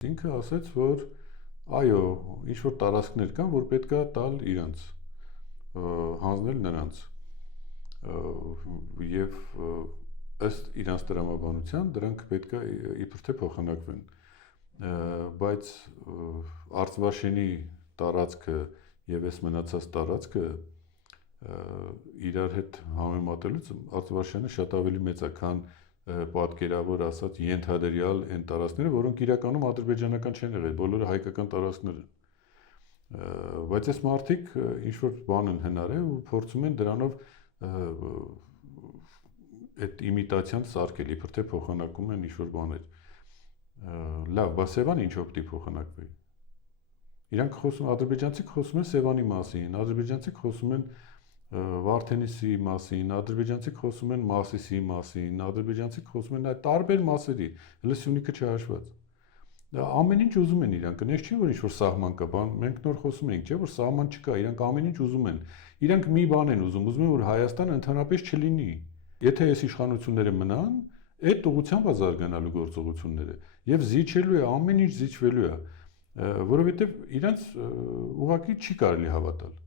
Ինքը ասաց, որ այո, ինչ որ տարածքներ կան, որ պետք է տալ իրանց, հանձնել նրանց։ Եվ ըստ իրանց տրամաբանության դրանք պետք է իբր թե փոխանակվեն։ Բայց Արծվաշենի տարածքը եւ այս մնացած տարածքը իրար հետ համեմատելուց Արծվաշյանը շատ ավելի մեծ է, քան պատկերավոր ասած ենթադրյալ այն տարածքները, որոնք իրականում ադրբեջանական չեն եղել, բոլորը հայկական տարածքներ են։ Բայց այս մարդիկ ինչ որ բան են հնարել ու փորձում են դրանով այդ իմիտացիան սարքել, իբր թե փոխանակում են ինչ որ բաներ։ Լավ, բա Սևան ինչով պիտի փոխանակվի։ Իրանք խոսում, ադրբեջանցիք խոսում են Սևանի մասին, ադրբեջանցիք խոսում են Վարդենիսի մասին, ադրբեջանցիք խոսում են Մասիսի մասին, ադրբեջանցիք խոսում են այդ տարբեր մասերի, հələ Սյունիքը չհաշված։ Ամեն ինչ ուզում են իրանք, կնես չի որ ինչ որ սահման կա, բան մենք նոր խոսում ենք, չէ՞ որ սահման չկա, իրանք ամեն ինչ ուզում են։ Իրանք մի բան են ուզում են որ Հայաստանը ընդհանրապես չլինի։ Եթե այս իշխանությունները մնան, այդ ուղղությամբ է զարգանալու գործողությունները եւ զիջելու է, ամեն ինչ զիջվելու է, որովհետեւ իրանց ուղղակի չի կարելի հավատալ։